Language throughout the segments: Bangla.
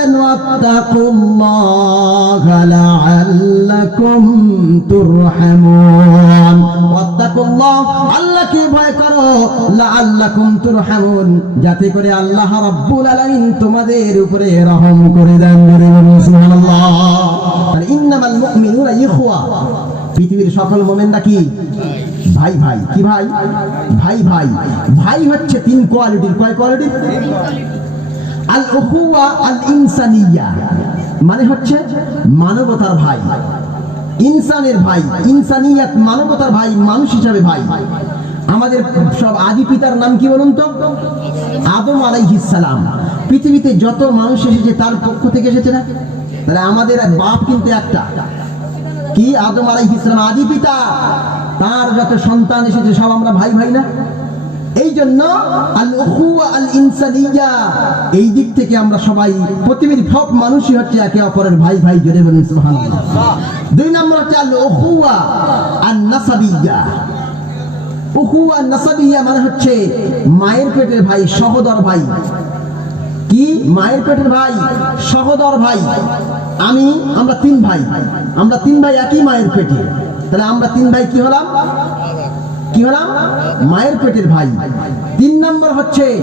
বলেন ওয়াত্তাকুল্লাহা লাআল্লাকুম তুরহামুন ওয়াত্তাকুল্লাহ আল্লাহকে ভয় করো? লাআল্লাকুম তুরহামুন যাতে করে আল্লাহ রাব্বুল আলামিন তোমাদের উপরে রহম করে দেন সুবহানাল্লাহ। তাহলে ইন্নামাল মুমিনুনা ইখওয়া। পৃথিবীর সকল মুমিনরা কি? ভাই ভাই। কি ভাই? ভাই ভাই। ভাই হচ্ছে তিন কোয়ালিটির। কয় কোয়ালিটির? আল উখুয়া আল ইনসানিয়া মানে হচ্ছে মানবতার ভাই। ইনসানের ভাই, ইনসানিয়াত মানবতার ভাই, মানুষ হিসাবে ভাই। আমাদের সব আদি পিতার নাম কি বলুন তো? আদম সালাম। পৃথিবীতে যত মানুষ এসেছে, তার পক্ষ থেকে এসেছে না? তাহলে আমাদের বাপ কিন্তু একটা। কি? আদম আলাইহিস সালাম আদি পিতা। তার যত সন্তান এসেছে, সব আমরা ভাই ভাই না? এই জন্য এই দিক থেকে আমরা সবাই পৃথিবীর সব মানুষই হচ্ছে একে অপরের ভাই ভাই জোরে বলুন দুই নম্বর হচ্ছে আল উখুয়া আন নাসাবিয়া উখুয়া নাসাবিয়া মানে হচ্ছে মায়ের পেটের ভাই, সহদর ভাই। কি? মায়ের পেটের ভাই, সহদর ভাই। আমি, আমরা তিন ভাই। আমরা তিন ভাই একই মায়ের পেটে। তাহলে আমরা তিন ভাই কি হলাম? কি হলাম মায়ের পেটের ভাই। তিন নম্বর হচ্ছে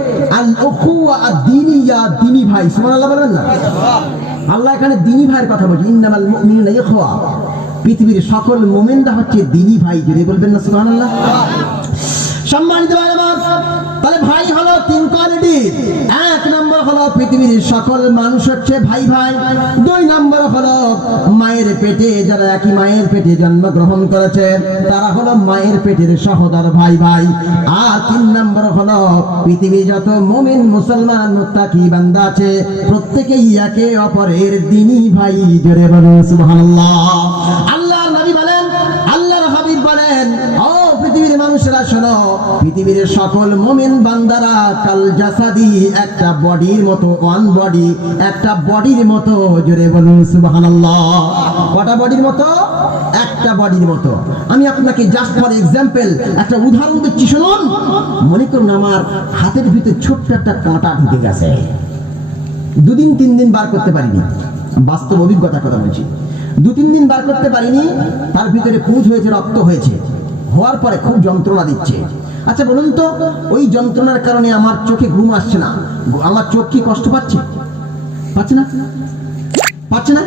আদ-দীনিয়া দিনী ভাই। বলবেন না? আল্লাহ এখানে দিনী ভাইয়ের কথা বলছে। ইন্নামাল পৃথিবীর সকল মুমিনরা হচ্ছে দিনী ভাই। যদি বলবেন না, সুবহানাল্লাহ। সম্মানিত তাহলে ভাই হলো তিন কোয়ালিটি এক হলো পৃথিবীর সকল মানুষ হচ্ছে ভাই ভাই। দুই নম্বর হলো মায়ের পেটে, যারা একই মায়ের পেটে জন্মগ্রহণ করেছে, তারা হলো মায়ের পেটের সহদর ভাই ভাই। আর তিন নম্বর হলো পৃথিবী যত মুমিন, মুসলমান, মুত্তাকি বান্দা আছে, প্রত্যেকেই একে অপরের দিনী ভাই, জোরে বলুন সুবহানাল্লাহ। পৃথিবীর সকল মোমেন বান্দারা কাল জাসাদি, একটা বডির মতো ওয়ান বডি একটা বডির মতো, জোরে বলুন সুবহানাল্লাহ। কটা বডির মতো? একটা বডির মতো। আমি আপনাকে জাস্ট ফর এক্সাম্পল একটা উদাহরণ দিচ্ছি, শুনুন। মনে করুন আমার হাতের ভিতরে ছোট্ট একটা কাঁটা ঢুকে গেছে। দুদিন, তিন দিন বার করতে পারিনি। বাস্তব অভিজ্ঞতার কথা বলছি। দু, তিন দিন বার করতে পারিনি, তার ভিতরে পুঁজ হয়েছে, রক্ত হয়েছে। হওয়ার পরে খুব যন্ত্রণা দিচ্ছে। আচ্ছা বলুন তো, ওই যন্ত্রণার কারণে আমার চোখে ঘুম আসছে না। আমার চোখ কি কষ্ট পাচ্ছে? পাচ্ছে না? পাচ্ছে না?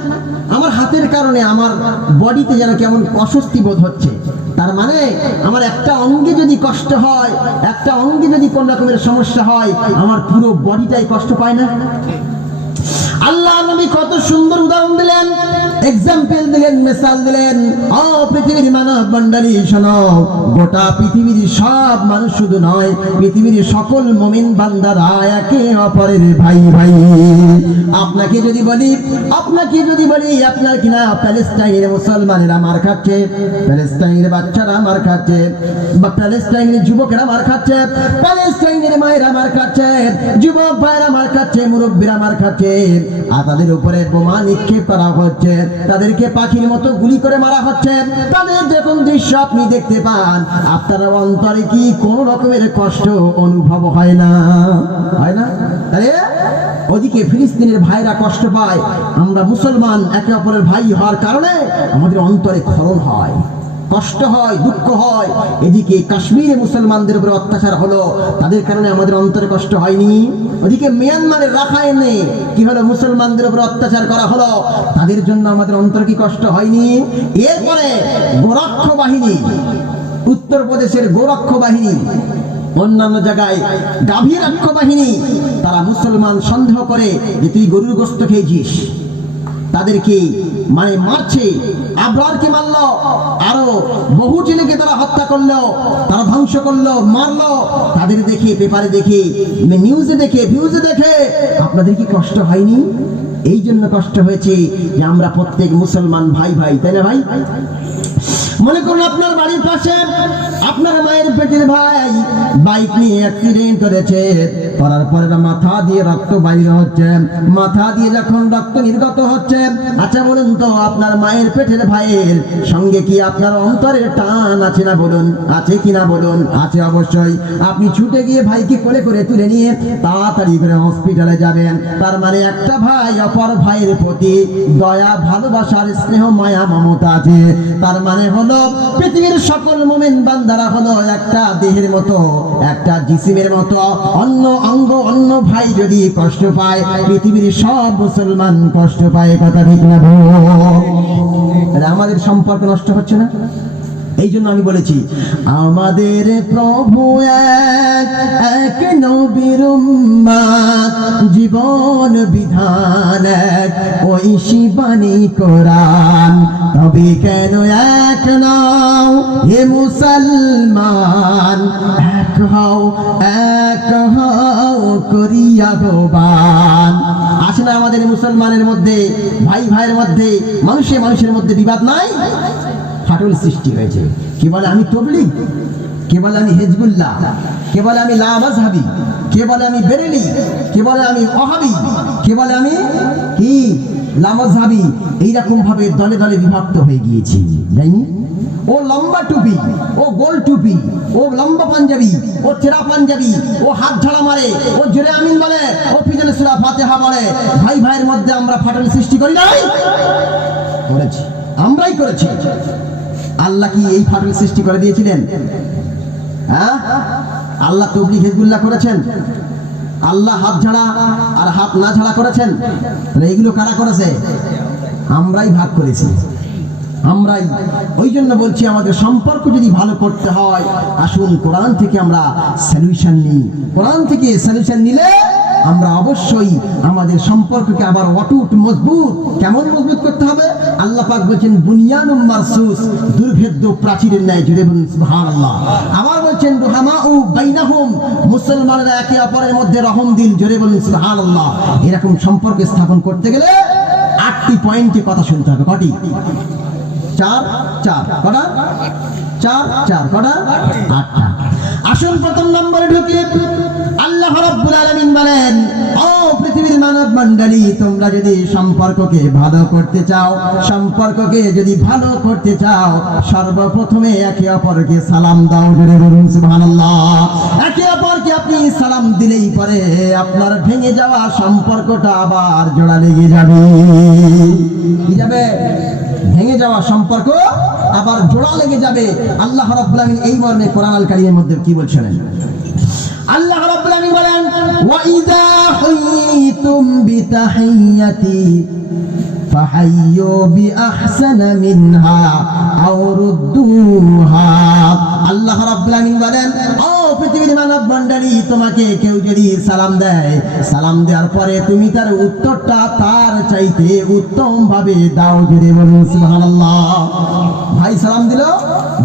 আমার হাতের কারণে আমার বডিতে যেন কেমন অস্বস্তি বোধ হচ্ছে। তার মানে আমার একটা অঙ্গে যদি কষ্ট হয়, একটা অঙ্গে যদি কোন রকমের সমস্যা হয়, আমার পুরো বডিটাই কষ্ট পায় না? নবী কত সুন্দর উদাহরণ দিলেন এক্সাম্পল দিলেন, মিসাল দিলেন। ও পৃথিবীর মানব মণ্ডলী, শোনো, গোটা পৃথিবীর সব মানুষ শুধু নয়, পৃথিবীর সকল মুমিন বান্দারা একে অপরের ভাই ভাই। আপনাকে যদি বলি, আপনাকে যদি বলি, আপনার কিনা প্যালেস্টাইনের মুসলমানেরা মার খাচ্ছে, প্যালেস্টাইনের বাচ্চারা মার খাচ্ছে, বা প্যালেস্টাইনের যুবকেরা মার খাচ্ছে, প্যালেস্টাইনের মায়েরা মার খাচ্ছে, যুবক ভাইরা মার খাচ্ছে, মুরব্বীরা মার খাচ্ছে, আর তাদের উপরে বোমা নিক্ষেপ করা হচ্ছে। তাদেরকে পাখির মতো গুলি করে মারা হচ্ছে। তাদের যখন দৃশ্য আপনি দেখতে পান, আপনার অন্তরে কি কোন রকমের কষ্ট অনুভব হয় না? হয় না? আরে, ওদিকে ফিলিস্তিনের ভাইরা কষ্ট পায়। আমরা মুসলমান একে অপরের ভাই হওয়ার কারণে আমাদের অন্তরে ক্ষরণ হয়। কষ্ট হয়, দুঃখ হয়। এদিকে কাশ্মীরে মুসলমানদের উপরে অত্যাচার হলো। তাদের কারণে আমাদের অন্তরে কষ্ট হয়নি। ওদিকে মিয়ানমারের রাখাইনে কি হলো? মুসলমানদের উপরে অত্যাচার করা হলো। তাদের জন্য আমাদের অন্তরে কি কষ্ট হয়নি? এরপরে গোরক্ষ বাহিনী, উত্তরপ্রদেশের গোরক্ষ বাহিনী, অন্যান্য জায়গায় গাভীর বাহিনী, তারা মুসলমান সন্দেহ করে যে তুই গরুর গোস্ত খেয়েছিস। তাদেরকে মানে মারছে। আবরারকে মারলো, আরও বহু ছেলেকে তারা হত্যা করল, তারা ধ্বংস করল, মারলো। তাদের দেখে, পেপারে দেখে নিউজে দেখে ভিউজে দেখে, আপনাদের কি কষ্ট হয়নি? এই জন্য কষ্ট হয়েছে যে আমরা প্রত্যেক মুসলমান ভাই ভাই, তাই না ভাই? মনে করুন আপনার বাড়ির পাশে আপনার মায়ের পেটের ভাই বাইক নিয়ে অ্যাক্সিডেন্ট করেছে। করার পরে মাথা দিয়ে রক্ত বাইরে হচ্ছে। মাথা দিয়ে যখন রক্ত নির্গত হচ্ছে আচ্ছা বলুন তো, আপনার মায়ের পেটের ভাইয়ের সঙ্গে কি আপনার অন্তরের টান আছে না বলুন? আছে কিনা বলুন? আছে অবশ্যই। আপনি ছুটে গিয়ে ভাইকে কোলে করে তুলে নিয়ে তাড়াতাড়ি করে হসপিটালে যাবেন। তার মানে একটা ভাই অপর ভাইয়ের প্রতি দয়া, ভালোবাসার স্নেহ, মায়া, মমতা আছে। তার মানে হলো, পৃথিবীর সকল মোমেন বান্দারা হলো একটা দেহের মতো, একটা জিসিমের মতো, অন্য অঙ্গ অন্য ভাই যদি কষ্ট পায়, পৃথিবীর সব মুসলমান কষ্ট পায়, কথা ঠিক না? আমাদের সম্পর্ক নষ্ট হচ্ছে না? এই জন্য আমি বলেছি, আমাদের প্রভু এক নবীর জীবন বিধান এক, ওই শিবানী কোরআন। তবে কেন এক নাও, হে মুসলমান? এক হও এক হও। করিয়া গোবান আছে না আমাদের মুসলমানের মধ্যে, ভাই ভাইয়ের মধ্যে, মানুষে মানুষের মধ্যে বিবাদ নাই? ফাটল সৃষ্টি হয়েছে। কে বলে আমি তবলিগ? কে বলে আমি হেজবুল্লাহ? কে বলে আমি লামাজহাবি কে বলে আমি বেরেলি? কে বলে আমি অহাবি কে বলে আমি কি? লামাজহাবি এইরকম ভাবে দলে দলে বিভক্ত হয়ে গিয়েছি। যাইনি? ও লম্বা টুপি, ও গোল টুপি, ও লম্বা পাঞ্জাবি, ও চেরা পাঞ্জাবি, ও হাত ঝাড়া মারে, ও জোরে আমিন বলে, ও পিছনে সুরা ফাতেহা বলে। ভাই ভাইয়ের মধ্যে আমরা ফাটল সৃষ্টি করি নাই করেছি। আমরাই করেছি। আল্লাহ কি এই ফাটল সৃষ্টি করে দিয়েছিলেন? হ্যাঁ? আল্লাহ তবলি হেজবুল্লাহ করেছেন? আল্লাহ হাত ঝাড়া আর হাত না ঝাড়া করেছেন? এইগুলো কারা করেছে? আমরাই ভাগ করেছি। আমরাই ওই জন্য বলছি আমাদের সম্পর্ক যদি ভালো করতে হয়, আসুন কোরআন থেকে আমরা সলিউশন নিই। কোরআন থেকে সলিউশন নিলে আমরা অবশ্যই আমাদের সম্পর্ককে আবার অটুট, মজবুত, কেমন মজবুত করতে হবে? আল্লাহ পাক বলছেন বুনিয়ানুম মারসুস, দুর্ভেদ্য প্রাচীরের ন্যায় জুড়ে বলুন, সুবহানাল্লাহ। আবার বলছেন, রুহামাউ বাইনাহুম, মুসলমানরা একে অপরের মধ্যে রহম দিন জোরে বলুন, সুবহানাল্লাহ। এরকম সম্পর্ক স্থাপন করতে গেলে আটটি পয়েন্টে কথা শুনতে হবে, কটি? চার চার, কটা? চার চার, কটা? আটটা। আসুন প্রথম নম্বরে ঢুকে আল্লাহ রাব্বুল আলামিন বলেন, ও পৃথিবীর মানব মণ্ডলী তোমরা যদি সম্পর্ককে ভালো করতে চাও, সম্পর্ককে যদি ভালো করতে চাও, সর্বপ্রথমে একে অপরকে সালাম দাও জোরে বলুন, সুবহানাল্লাহ। একে অপরকে আপনি সালাম দিলেই পরে আপনার ভেঙে যাওয়া সম্পর্কটা আবার জোড়া লেগে যাবে। কি যাবে? ভেঙে যাওয়া সম্পর্ক আবার জোড়া লেগে যাবে। আল্লাহ রাব্বুল এই মর্মে কোরআন আল কারীমের মধ্যে কি বলছেন আল্লাহ রাব্বুল আলামিন বলেন ওয়াইদা হুইতুম বিতাহিয়াতি ফাহাইয়ু বিআহসানা মিনহা আও তোমাকে কেউ যদি সালাম দেয়, সালাম দেওয়ার পরে তুমি তার উত্তরটা তার চাইতে উত্তম ভাবে দাও যদি ভাই সালাম দিল?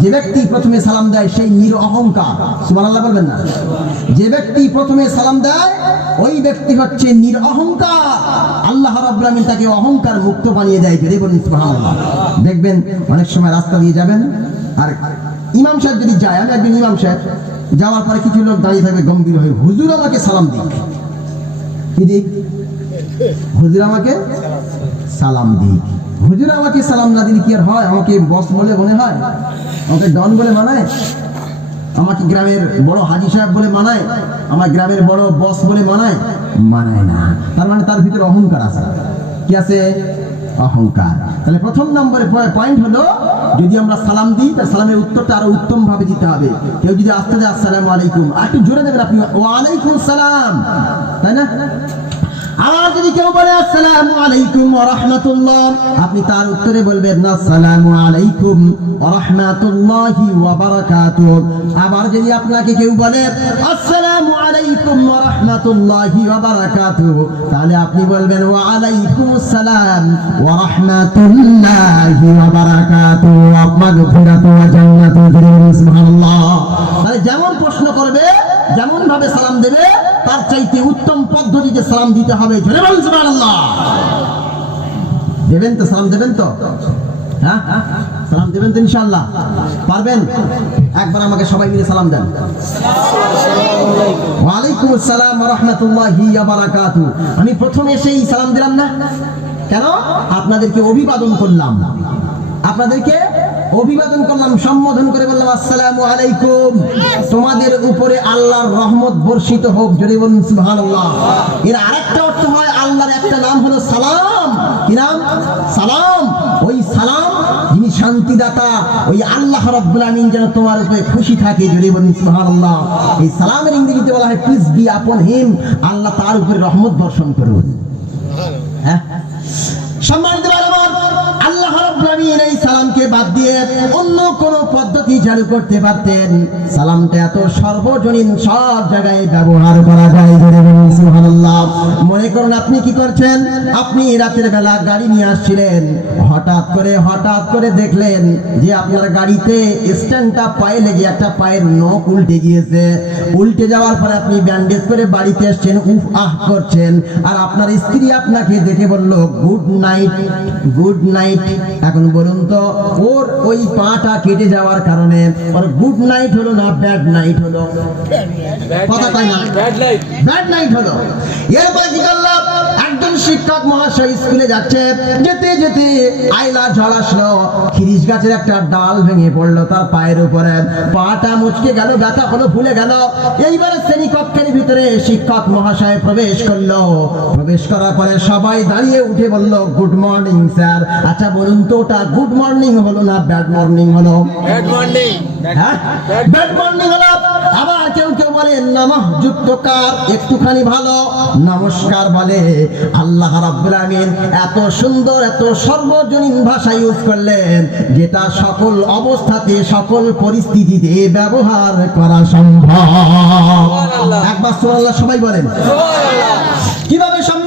যে ব্যক্তি প্রথমে সালাম দেয় সেই নির অহংকার। সুবহানাল্লাহ বলবেন না। যে ব্যক্তি প্রথমে সালাম দেয়, ওই ব্যক্তি হচ্ছে নির অহংকার। আল্লাহ রাব্বুল তাকে অহংকার মুক্ত বানিয়ে দেয় যদি বলুন, সুবহানাল্লাহ। দেখবেন, অনেক সময় রাস্তা দিয়ে যাবেন, আর ইমাম সাহেব যদি যায়, আমি একজন ইমাম সাহেব যাওয়ার পরে কিছু লোক দাঁড়িয়ে থাকবে, গম্ভীর হয়ে, হুজুর আমাকে সালাম দিক। কি দিক? হুজুর আমাকে সালাম দিক। হুজুর আমাকে সালাম না দিলে কি আর হয়? আমাকে বস বলে মনে হয়? আমাকে ডন বলে মানায়? আমাকে গ্রামের বড় হাজি সাহেব বলে মানায়? আমার গ্রামের বড় বস বলে মানায়? মানায় না। তার মানে তার ভিতরে অহংকার আছে। কি আছে? অহংকার। তাহলে প্রথম নম্বরে পয়েন্ট হলো, যদি আমরা সালাম দিই তার সালামের উত্তরটা আরও উত্তম ভাবে দিতে হবে। কেউ যদি আসতে যায়, আসসালামু আলাইকুম। আর একটু জোরে দেবেন আপনি ও আলাইকুম সালাম। তাই না? আর যদি কেউ বলে, আসসালামু আলাইকুম ওয়া রাহমাতুল্লাহ আপনি তার উত্তরে বলবেন না আসসালামু আলাইকুম ওয়া রাহমাতুল্লাহি ওয়া বারাকাতুহু আবার যদি আপনাকে কেউ বলে, আসসালামু আলাইকুম ওয়া রাহমাতুল্লাহি ওয়া বারাকাতুহু তাহলে আপনি বলবেন, ওয়া আলাইকুম আসসালাম ওয়া রাহমাতুল্লাহি ওয়া বারাকাতুহু ওয়া মাগফিরাতু ওয়া জান্নাতু সুবহানাল্লাহ। তাহলে যেমন প্রশ্ন করবে যেমন ভাবে সালাম দেবে তার চাইতে উত্তম পদ্ধতিতে সালাম দিতে হবে। দেবেন তো, সালাম দেবেন তো? হ্যাঁ? সালাম দেবেন তো পারবেন? একবার আমাকে সবাই মিলে সালাম দেন। ওয়ালাইকুম আসসালাম ওয়া আমি প্রথমে এসেই সালাম দিলাম না? কেন? আপনাদেরকে অভিবাদন করলাম। আপনাদেরকে অভিবাদন করলাম, সম্বোধন করে বললাম, আসসালামু আলাইকুম। তোমাদের উপরে আল্লাহর রহমত বর্ষিত হোক যদি বলুন, সুবহানাল্লাহ। এর আরেকটা অর্থ হয়, আল্লাহর একটা নাম হলো সালাম। কি নাম? সালাম। ওই সালাম যিনি শান্তিদাতা, ওই আল্লাহ রাব্বুল আমিন যেন তোমার উপরে খুশি থাকে যদি বলুন, সুবহানাল্লাহ। এই সালামের ইংরেজিতে বলা হয় পিস বি আপন হিম, আল্লাহ তার উপরে রহমত বর্ষণ করুন। হ্যাঁ? সম্মানিত বাদ দিয়ে অন্য কোন পদ্ধতি চালু করতে পারতেন। সালামটা এত সর্বজনীন, সব জায়গায় ব্যবহার করা যায় মনে করুন আপনি কি করছেন? আপনি রাতের বেলা গাড়ি নিয়ে আসছিলেন। হঠাৎ করে হঠাৎ করে দেখলেন যে আপনার গাড়িতে স্ট্যান্ডটা পায়ে লেগে একটা পায়ের নখ উল্টে গিয়েছে। উল্টে যাওয়ার পরে আপনি ব্যান্ডেজ করে বাড়িতে এসছেন, উফ, আহ, করছেন। আর আপনার স্ত্রী আপনাকে দেখে বলল, গুড নাইট গুড নাইট। এখন বলুন তো ওর ওই পাটা কেটে যাওয়ার কারণে ওর গুড নাইট হলো না ব্যাড নাইট হলো? কথা কয় না? ব্যাড নাইট ব্যাড নাইট হলো। এরপরে একজন শিক্ষক মহাশয় স্কুলে যাচ্ছে। যেতে যেতে আইলা ঝড় আসলো। খিরিস গাছের একটা ডাল ভেঙে পড়ল তার পায়ের উপরে। পাটা মুচকে গেল ব্যথা হলো ভুলে গেল। এইবারে শ্রেণি কক্ষের ভিতরে শিক্ষক মহাশয় প্রবেশ করল। প্রবেশ করার পরে সবাই দাঁড়িয়ে উঠে বলল গুড মর্নিং স্যার। আচ্ছা বলুন তো ওটা গুড মর্নিং হলো না ব্যাড মর্নিং হলো? Bad morning. হ্যাঁ? ব্যাড মর্নিং হলো। আবার কেউ কেউ বলে নামাহ যুক্ত কার একটুখানি ভালো। নমস্কার বলে আল্লাহ রাব্বুল আমিন এত সুন্দর এত সর্বজনীন ভাষা ইউজ করলেন যেটা সকল অবস্থাতে সকল পরিস্থিতিতে ব্যবহার করা সম্ভব। একবার সুবহানাল্লাহ সবাই বলেন। কীভাবে সম্ভব?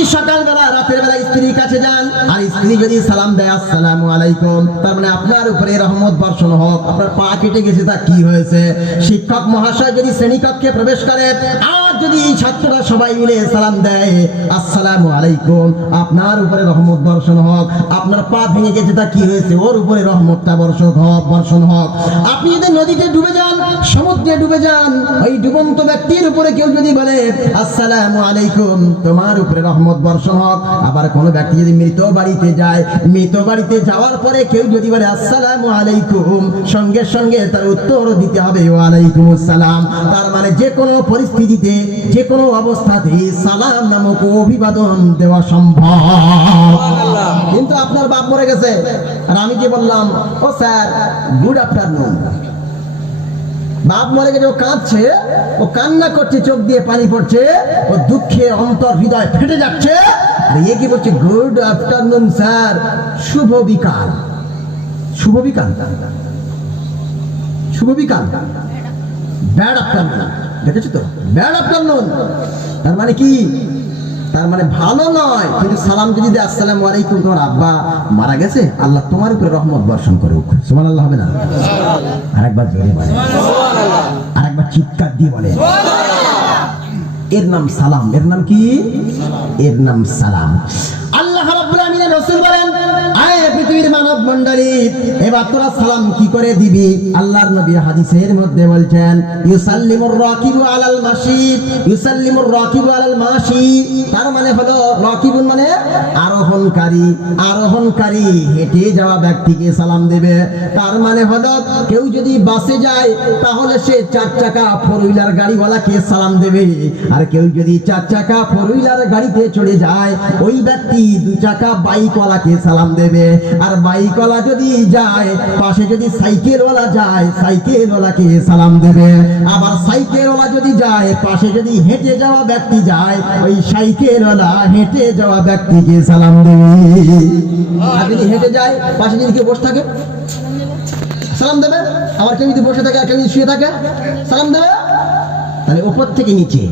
আপনি সকালবেলা, রাতের বেলা স্ত্রীর কাছে যান, আর স্ত্রী যদি সালাম দেয়, আসসালামু আলাইকুম তার মানে আপনার উপরে রহমত বর্ষণ হোক। আপনার পা কেটে গেছে, তা কি হয়েছে? শিক্ষক মহাশয় যদি শ্রেণীকক্ষে প্রবেশ করে আর যদি ছাত্ররা সবাই মিলে সালাম দেয়, আসসালামু আলাইকুম, আপনার উপরে রহমত বর্ষণ হোক, আপনার পা ভেঙে গেছে তা কি হয়েছে? ওর উপরে রহমতটা বর্ষক হোক, বর্ষণ হোক। আপনি যদি নদীতে ডুবে যান, সমুদ্রে ডুবে যান, ওই ডুবন্ত ব্যক্তির উপরে কেউ যদি বলে, আসসালামু আলাইকুম, তোমার উপরে রহমত বর্ষণ হোক। আবার কোন ব্যক্তি যদি মৃত বাড়িতে যায়, মৃত বাড়িতে যাওয়ার পরে কেউ যদি বলে, আসসালামু আলাইকুম, সঙ্গে সঙ্গে তার উত্তর দিতে হবে ওয়ালাইকুম আসসালাম তার মানে যে কোনো পরিস্থিতিতে যে কোনো অবস্থাতে সালাম নামক অভিবাদন দেওয়া সম্ভব। কিন্তু আপনার বাপ মরে গেছে। আর আমি কি বললাম, ও স্যার গুড আফটারনুন বাপ মরে গেছে, ও কাঁদছে, ও কান্না করছে, চোখ দিয়ে পানি পড়ছে, ও দুঃখে অন্তর হৃদয় ফেটে যাচ্ছে। এ কি বলছে গুড আফটারনুন স্যার, শুভ বিকাল। শুভ বিকাল। শুভ বিকাল। ব্যাড দেখেছ তো? ব্যাড তার মানে কি? তার মানে ভালো নয়। কিন্তু সালাম যদি আসসালামু আলাইকুম তোমার আব্বা মারা গেছে আল্লাহ তোমার উপরে রহমত বর্ষণ করুক। সুমান আল্লাহ হবে না? আরেকবার জোরে বলে আরেকবার চিৎকার দিয়ে বলে এর নাম সালাম। এর নাম কি? এর নাম সালাম। আল্লাহ রাব্বুল রাসূল আয় মণ্ডলী এবার তোরা সালাম কি করে দিবি? হাদিসের মধ্যে বলছেন, ইউসাল্লিমুর রাকিবু আলাল ইউসাল্লিমুর রাকিবু আলাল তার মানে হলো, রাকিবুন মানে আরোহণকারী আরোহণকারী। হেঁটে যাওয়া ব্যক্তিকে সালাম দেবে। তার মানে হলো, কেউ যদি বাসে যায়, তাহলে সে চার চাকা ফোর হুইলার গাড়িওয়ালাকে সালাম দেবে। আর কেউ যদি চার চাকা ফোর হুইলার গাড়িতে চলে যায়, ওই ব্যক্তি দু চাকা বাইকওয়ালাকে সালাম দেবে। আর বাইকওয়ালা যদি যায়, পাশে যদি সাইকেলওয়ালা যায়, সাইকেলওয়ালাকে সালাম দেবে। আবার সাইকেলওয়ালা যদি যায়, পাশে যদি হেঁটে যাওয়া ব্যক্তি যায়, ওই সাইকেলওয়ালা হেঁটে যাওয়া ব্যক্তিকে সালাম দেবে। যদি হেঁটে যায়, পাশে যদি কেউ বসে থাকে, সালাম দেবে। আবার কেউ যদি বসে থাকে, আর কেউ যদি শুয়ে থাকে, সালাম দেবে। তাহলে উপর থেকে নিচে।